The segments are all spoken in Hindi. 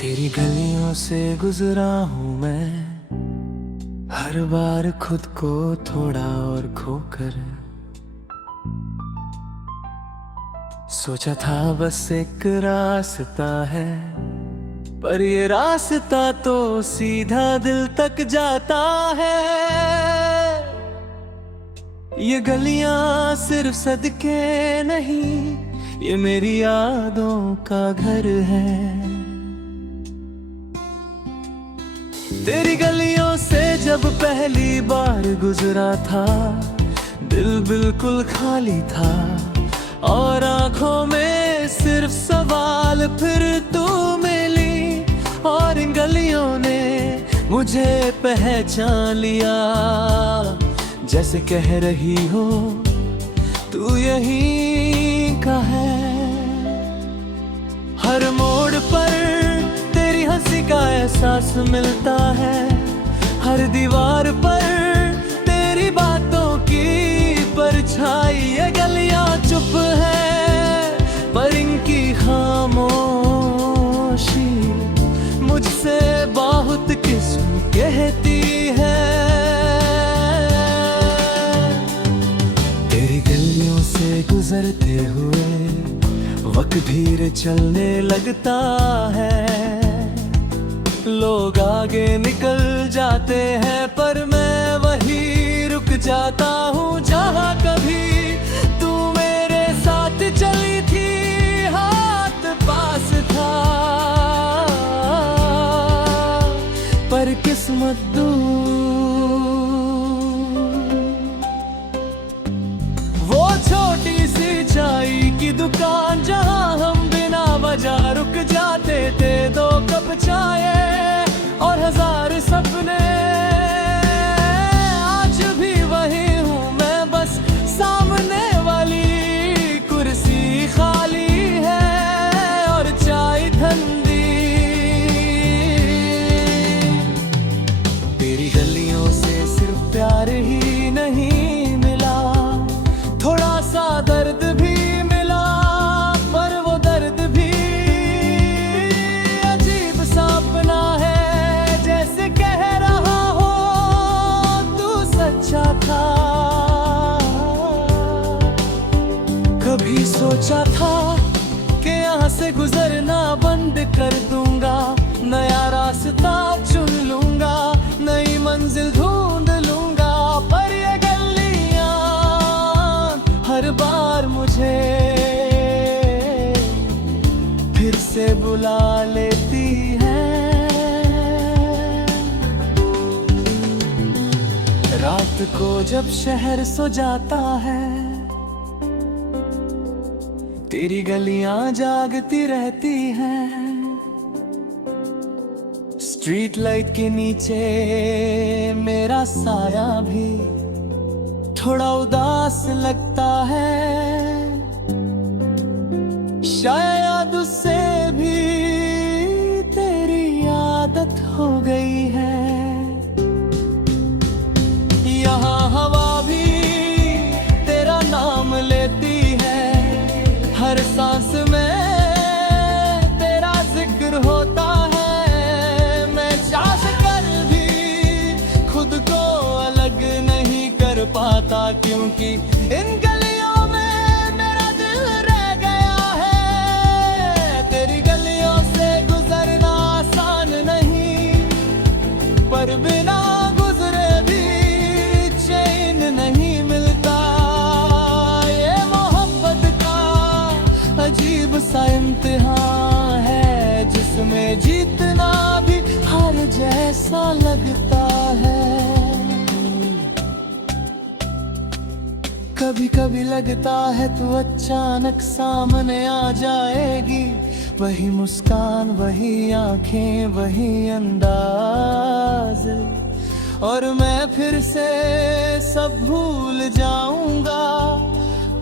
तेरी गलियों से गुजरा हूँ मैं, हर बार खुद को थोड़ा और खोकर। सोचा था बस एक रास्ता है, पर ये रास्ता तो सीधा दिल तक जाता है। ये गलियां सिर्फ सदके नहीं, ये मेरी यादों का घर है। तेरी गलियों से जब पहली बार गुजरा था, दिल बिल्कुल खाली था और आंखों में सिर्फ सवाल। फिर तू मिली और इन गलियों ने मुझे पहचान लिया, जैसे कह रही हो तू यहीं का है। हर मोड़ पर तेरी हंसी का एहसास मिलता है, हर दीवार पर तेरी बातों की परछाई। ये गलियां चुप है पर इनकी खामोशी मुझसे बहुत किस्म कहती है। तेरी गलियों से गुजरते हुए वक्त धीरे चलने लगता है। लोग आगे निकल जाते हैं पर मैं वहीं रुक जाता हूँ जहाँ कभी तू मेरे साथ चली थी। हाथ पास था पर किस्मत दूर। वो छोटी सी चाय की दुकान जहाँ हम बिना वजह रुक जाते थे, दो कप चाय और हजार सपने। आज भी वही हूँ मैं, बस सामने वाली कुर्सी खाली है और चाय ठंडी। तेरी गलियों से सिर्फ प्यार ही नहीं मिला, थोड़ा सा दर्द भी मिला। पर वो दर्द भी अजीब सा अपना है, जैसे कह रहा हो तू सच्चा था। कभी सोचा था कि यहाँ से गुजरना बंद कर दूंगा, नया रास्ता चुन लूंगा, नई मंजिल ढूंढ लूंगा। पर ये गलियां हर बार मुझे फिर से बुला लेती है। रात को जब शहर सो जाता है, तेरी गलियां जागती रहती हैं। स्ट्रीट लाइट के नीचे मेरा साया भी थोड़ा उदास लगता है। शायद उससे भी तेरी आदत हो गई है। यहाँ हवा भी तेरा नाम लेती है, हर सांस में तेरा जिक्र होता है। मैं चाह कर भी खुद को अलग नहीं कर पाता, क्योंकि इन गलियों में मेरा दिल रह गया है। तेरी गलियों से गुजरना आसान नहीं, पर बिना गुजरे भी चैन नहीं मिलता। ये मोहब्बत का अजीब सा इम्तिहान है, जिसमें जीतना भी हार जैसा लगता है। कभी कभी लगता है तू अचानक सामने आ जाएगी, वही मुस्कान, वही आंखें, वही अंदाज, और मैं फिर से सब भूल जाऊंगा।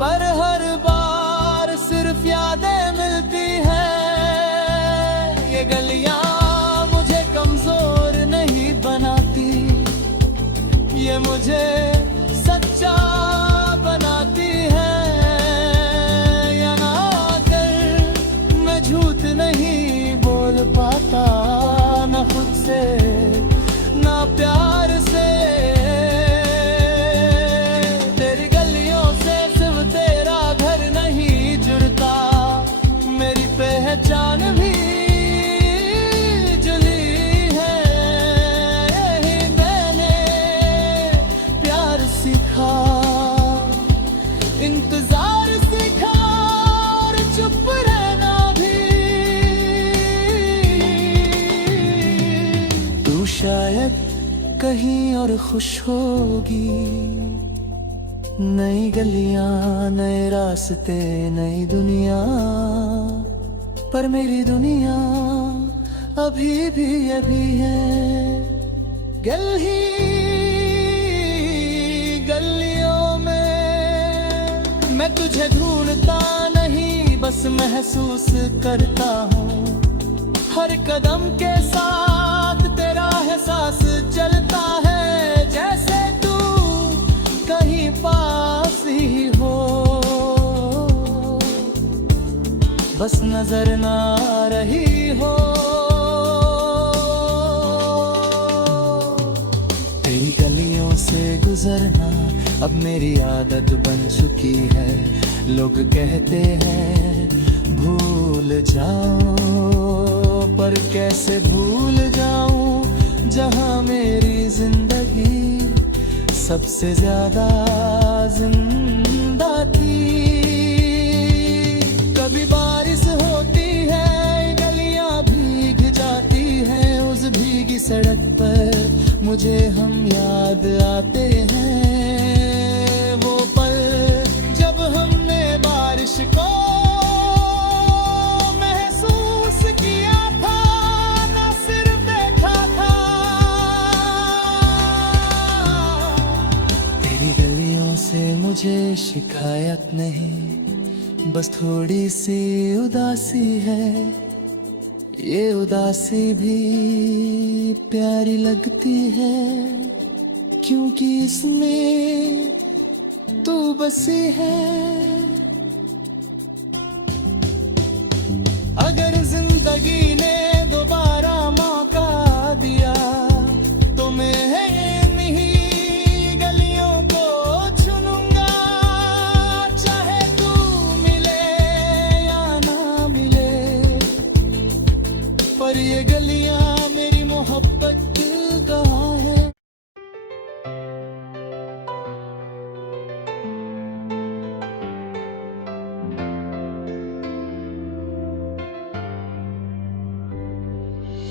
पर हर बार सिर्फ यादें मिलती हैं। ये गलियां मुझे कमजोर नहीं बनाती, ये मुझे सच्चा बनाती है। या ना कर मैं झूठ नहीं बोल पाता, कहीं और खुश होगी। नई गलियां, नए रास्ते, नई दुनिया, पर मेरी दुनिया अभी भी है। गलियों में मैं तुझे ढूंढता नहीं, बस महसूस करता हूँ। हर कदम के साथ तेरा एहसास चलता है, जैसे तू कहीं पास ही हो, बस नजर ना आ रही हो। तेरी गलियों से गुजरना अब मेरी आदत बन चुकी है। लोग कहते हैं भूल जाओ, पर कैसे भूल जाऊं जहां मेरी जिंदगी सबसे ज्यादा जिंदा थी। कभी बारिश होती है, गलियां भीग जाती हैं, उस भीगी सड़क पर मुझे हम याद आते हैं। वो पल जब हमने बारिश को महसूस किया था, ना सिर्फ देखा था। तेरी गलियों से मुझे शिकायत नहीं, बस थोड़ी सी उदासी है। ये उदासी भी प्यारी लगती है, क्योंकि इसमें तू बसी है। अगर जिंदगी ने दोबारा मौका दिया तो मैं इन्हीं गलियों को चुनूंगा। चाहे तू मिले या ना मिले, पर ये गलियां मेरी मोहब्बत का है।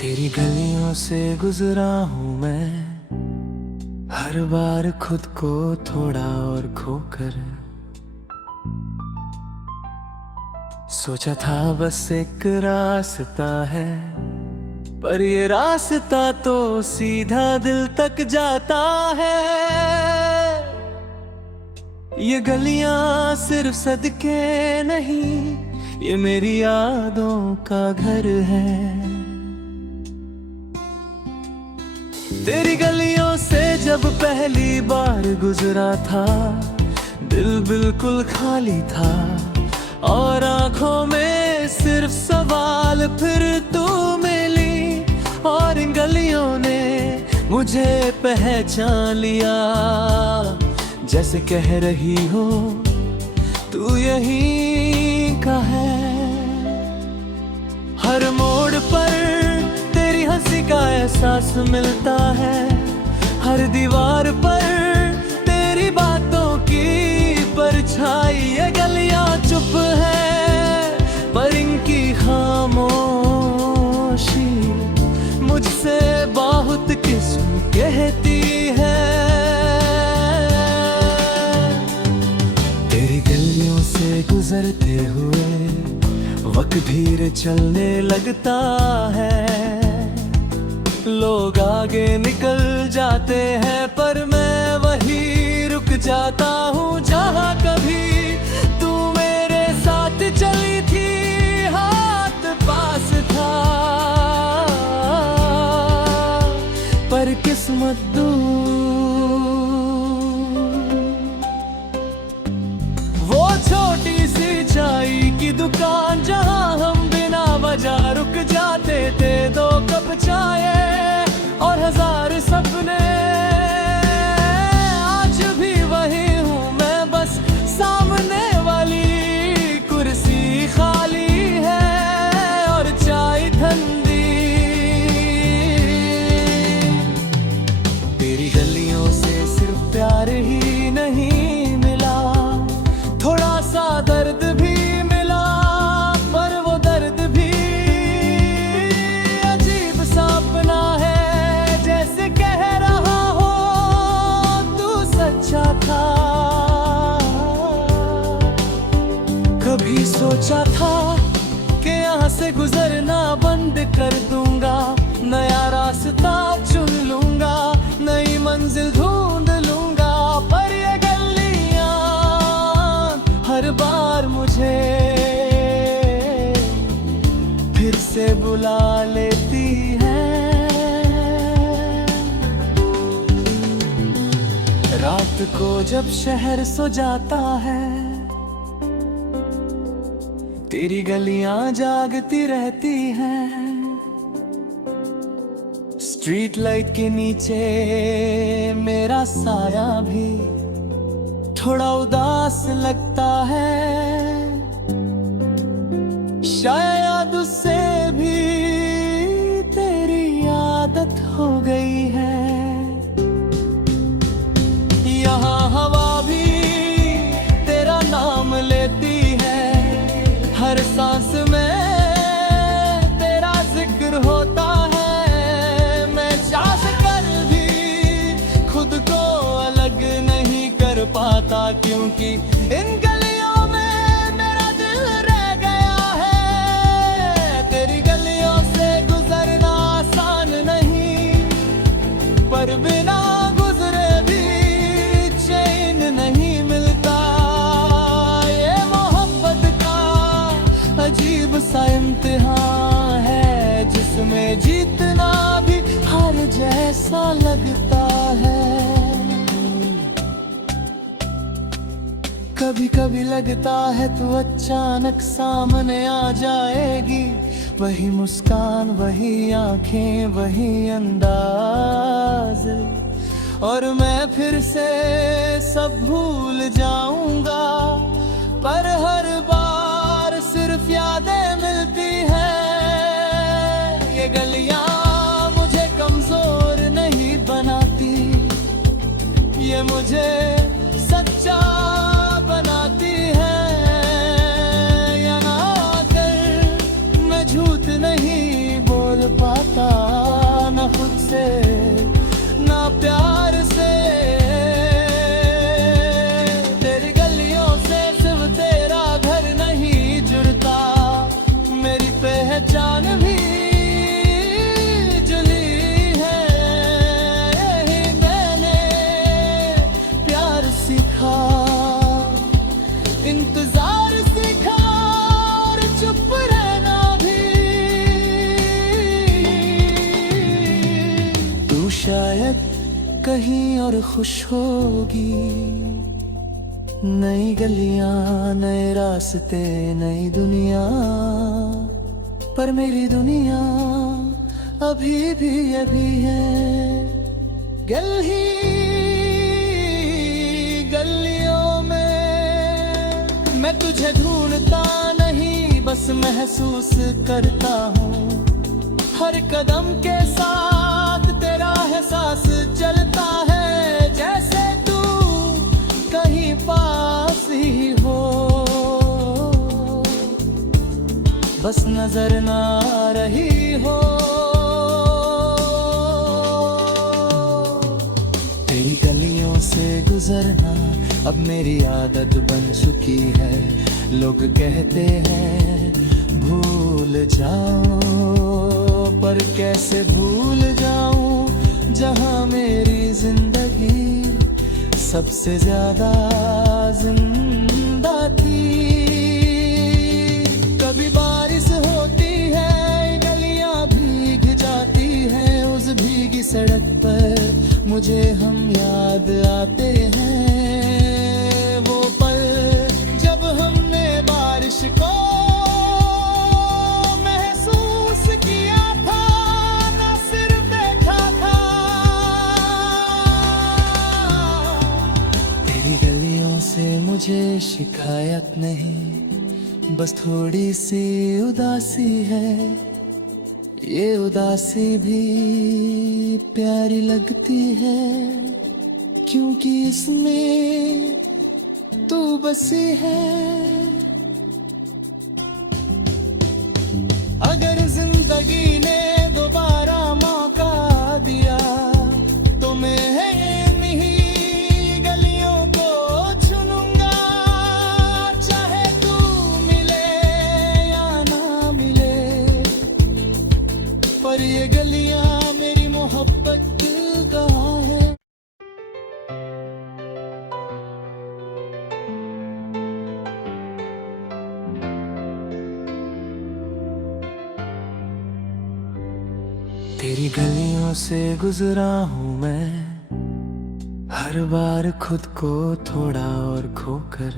तेरी गलियों से गुजरा हूँ मैं, हर बार खुद को थोड़ा और खोकर। सोचा था बस एक रास्ता है, पर ये रास्ता तो सीधा दिल तक जाता है। ये गलियां सिर्फ सदके नहीं, ये मेरी यादों का घर है। तेरी गलियों से जब पहली बार गुजरा था, दिल बिल्कुल खाली था और आंखों में सिर्फ सवाल। फिर तू मिली और इन गलियों ने मुझे पहचान लिया, जैसे कह रही हो तू यहीं का है। हर मोड़ पर तेरी हंसी का एहसास मिलता है, हर दीवार पर तेरी बातों की परछाई। ये गलियां चुप है, पर इनकी खामोशी मुझसे बहुत किस्म कहती है। तेरी गलियों से गुजरते हुए वक्त धीरे चलने लगता है। लोग आगे निकल जाते हैं, पर मैं वहीं रुक जाता हूँ जहाँ कभी तू मेरे साथ चली थी। हाथ पास था, पर किस्मत दूर। वो छोटी सी चाय की दुकान जहाँ हम बिना वजह रुक जाते थे, 2 कप चाय और 1000 सपने। आज भी वही हूँ मैं, बस सामने वाली कुर्सी खाली है और चाय ठंडी। तेरी गलियों से सिर्फ प्यार ही नहीं मिला, थोड़ा सा दर्द भी मिला, पर वो दर्द भी अजीब सा अपना है, जैसे कह रहा रात को जब शहर सो जाता है, तेरी गलियां जागती रहती हैं। स्ट्रीट लाइट के नीचे मेरा साया भी थोड़ा उदास लगता है। शायद उससे भी तेरी आदत हो गई है। यहाँ हवा भी तेरा नाम लेती है, हर सांस में तेरा जिक्र होता है। मैं चाह कर भी खुद को अलग नहीं कर पाता, क्योंकि इन गलियों में मेरा दिल रह गया है। तेरी गलियों से गुजरना आसान नहीं, पर बिना गुजरे भी चैन नहीं मिलता। ये मोहब्बत का अजीब सा इम्तिहान है, जिसमें जीतना भी हार जैसा लगता है। कभी कभी लगता है तू अचानक सामने आ जाएगी, वही मुस्कान, वही आंखें, वही अंदाज, और मैं फिर से सब भूल जाऊंगा। पर हर बार सिर्फ यादें मिलती हैं। ये गलियां मुझे कमजोर नहीं बनाती, ये मुझे सच्चा बनाती है। यहाँ कर मैं झूठ नहीं बोल पाता, न खुद से ना प्यार से। तेरी गलियों से सिर्फ तेरा घर नहीं जुड़ता, मेरी पहचान भी जुली है। यही मैंने प्यार सीखा, इंतजार सीखा, और चुप रहना भी। तू शायद कहीं और खुश होगी, नई गलियां, नए रास्ते, नई दुनिया, पर मेरी दुनिया अभी भी अभी है। गलियों में मैं तुझे ढूंढता नहीं, बस महसूस करता हूँ। हर कदम के साथ तेरा एहसास चलता है, जैसे तू कहीं पास ही हो, बस नजर ना आ रही हो। तेरी गलियों से गुजरना अब मेरी आदत बन चुकी है। लोग कहते हैं भूल जाओ, पर कैसे भूल जाऊं जहां मेरी जिंदगी सबसे ज्यादा जिंदा थी। कभी बारिश होती है, गलियां भीग जाती हैं, उस भीगी सड़क पर मुझे हम याद आते हैं। वो पल जब हमने बारिश को महसूस किया था, ना सिर्फ देखा था। तेरी गलियों से मुझे शिकायत नहीं, बस थोड़ी सी उदासी है। ये उदासी भी प्यारी लगती है, क्योंकि इसमें तू बसी है। अगर जिंदगी ने दोबारा मौका दिया, तो मैं इन्हीं गलियों को चुनूंगा। चाहे तू मिले या ना मिले, पर ये गलियां मेरी मोहब्बत का है। तेरी गलियों से गुजरा हूँ मैं, हर बार खुद को थोड़ा और खोकर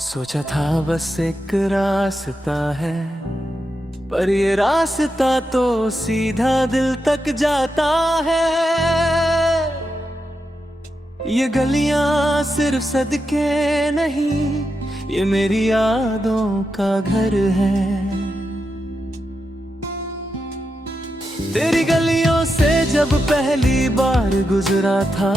सोचा था बस एक रास्ता है, पर ये रास्ता तो सीधा दिल तक जाता है। ये गलियां सिर्फ सदके नहीं, ये मेरी यादों का घर है। तेरी गलियों से जब पहली बार गुजरा था,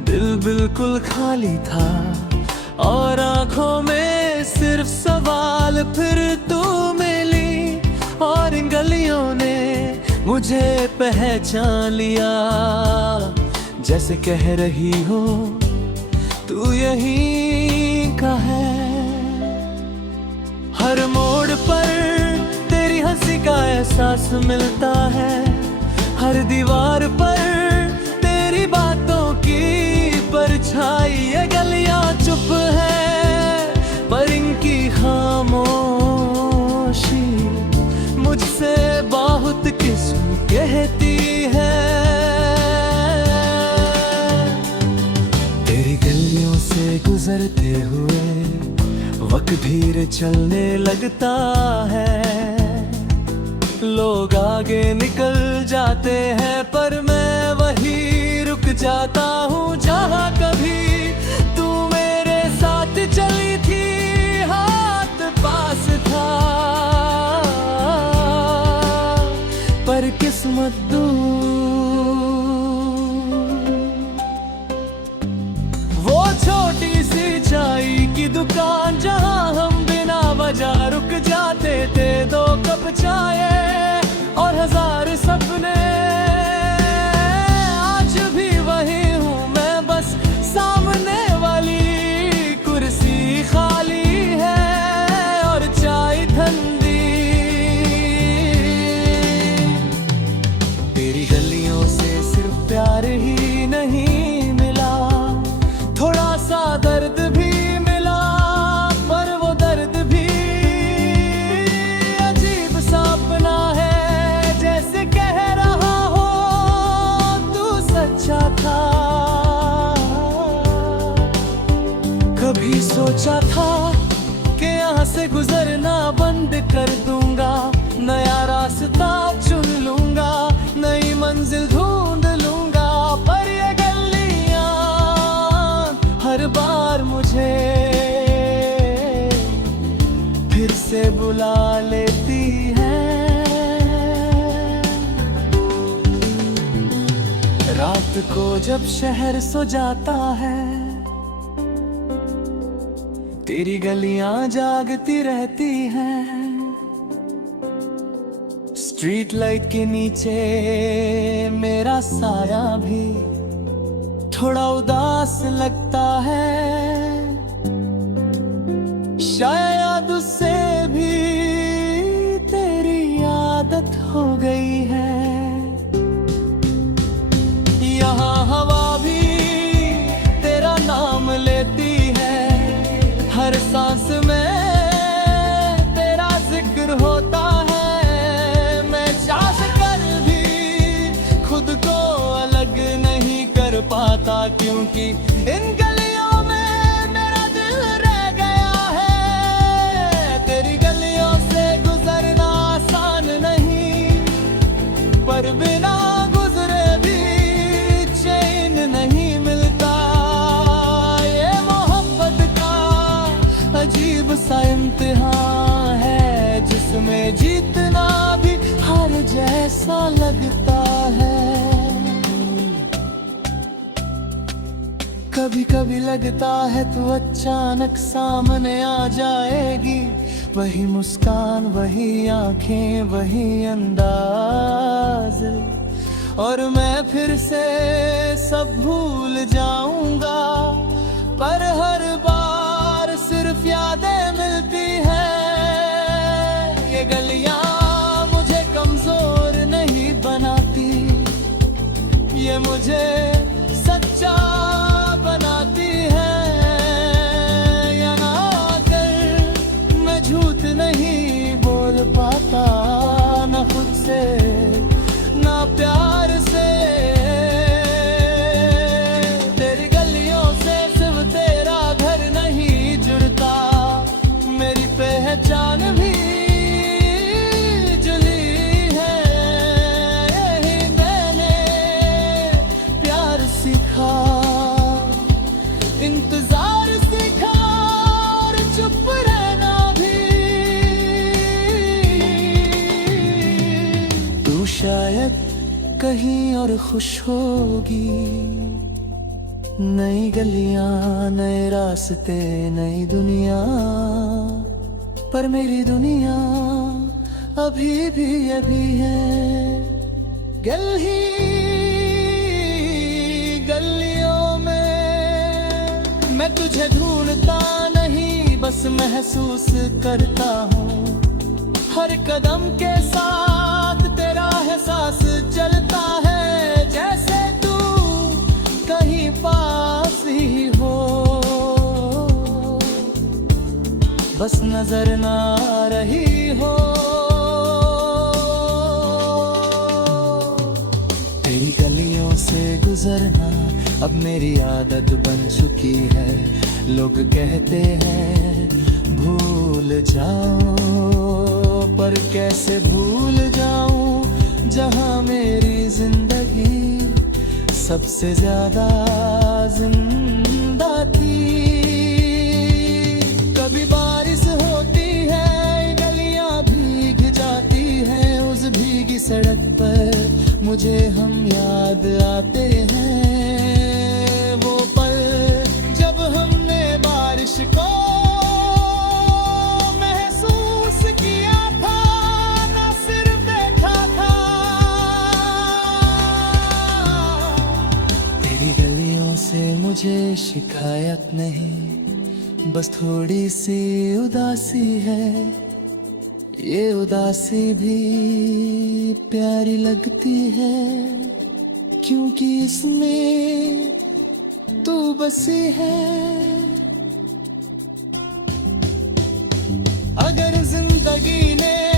दिल बिल्कुल खाली था और आंखों में सिर्फ सवाल। फिर तू मिली और इन गलियों ने मुझे पहचान लिया, जैसे कह रही हो तू यहीं का है। हर मोड़ पर तेरी हंसी का एहसास मिलता है, हर दीवार पर तेरी बातों की परछाई। ये गलियां चुप है पर इनकी खामोशी मुझसे बहुत किस्म कहती है। तेरी गलियों से गुजरते हुए वक्त धीरे चलने लगता है। लोग आगे निकल जाते हैं पर मैं वहीं रुक जाता हूँ जहाँ कभी तू मेरे साथ चली थी। हाथ पास था पर किस्मत दूर। वो छोटी सी चाय की दुकान जहाँ हम बिना वजह रुक जाते थे, दो कप चाय और हजार सपने। आज भी वही हूँ मैं, बस सामने वाली कुर्सी खाली है और चाय ठंडी। तेरी गलियों से सिर्फ प्यार ही नहीं मिला, थोड़ा सा दर्द भी मिला, पर वो दर्द भी अजीब सा अपना है, जैसे कह रहा हो तू सच्चा था। कभी सोचा था कि यहाँ से गुजरना बंद कर दूंगा, नया रास्ता चुन लूंगा, नई मंजिल ढूंढ लूंगा, पर ये गलियां हर बार मुझे फिर से बुला लेती है। रात को जब शहर सो जाता है, तेरी गलियां जागती रहती हैं। स्ट्रीट लाइट के नीचे मेरा साया भी थोड़ा उदास लगता है, शायद उससे भी तेरी आदत हो गई है। यहाँ हवा भी तेरा नाम लेती है, हर सांस में तेरा जिक्र होता है। मैं चाह कर भी खुद को अलग नहीं कर पाता, क्योंकि इन गलियों में मेरा दिल रह गया है। तेरी गलियों से गुजरना आसान नहीं, पर बिना गुजरे भी चैन नहीं मिलता। ये मोहब्बत का अजीब सा इम्तिहान है, जिसमें जीतना भी हार जैसा लगता है। कभी कभी लगता है तू अचानक सामने आ जाएगी, वही मुस्कान, वही आंखें, वही अंदाज, और मैं फिर से सब भूल जाऊंगा। पर हर बार सिर्फ यादें मिलती हैं। ये गलियां मुझे कमजोर नहीं बनाती, ये मुझे सच्चा बनाती है। यहाँ कर मैं झूठ नहीं बोल पाता, न खुद से ना प्यार से। कहीं और खुश होगी। नई गलियां, नए रास्ते, नई दुनिया, पर मेरी दुनिया अभी भी है। गली गलियों में मैं तुझे ढूंढता नहीं, बस महसूस करता हूँ। हर कदम के साथ तेरा एहसास चलता है, जैसे तू कहीं पास ही हो, बस नजर ना आ रही हो। तेरी गलियों से गुजरना अब मेरी आदत बन चुकी है। लोग कहते हैं भूल जाओ, पर कैसे भूल जाऊं जहां मेरी जिंदगी सबसे ज्यादा जिंदा थी। कभी बारिश होती है, गलियां भीग जाती हैं, उस भीगी सड़क पर मुझे हम याद आते हैं। वो पल जब हमने बारिश को महसूस किया था, ना सिर्फ देखा था। तेरी गलियों से मुझे शिकायत नहीं, बस थोड़ी सी उदासी है। ये उदासी भी प्यारी लगती है, क्योंकि इसमें तू बसी है। अगर जिंदगी ने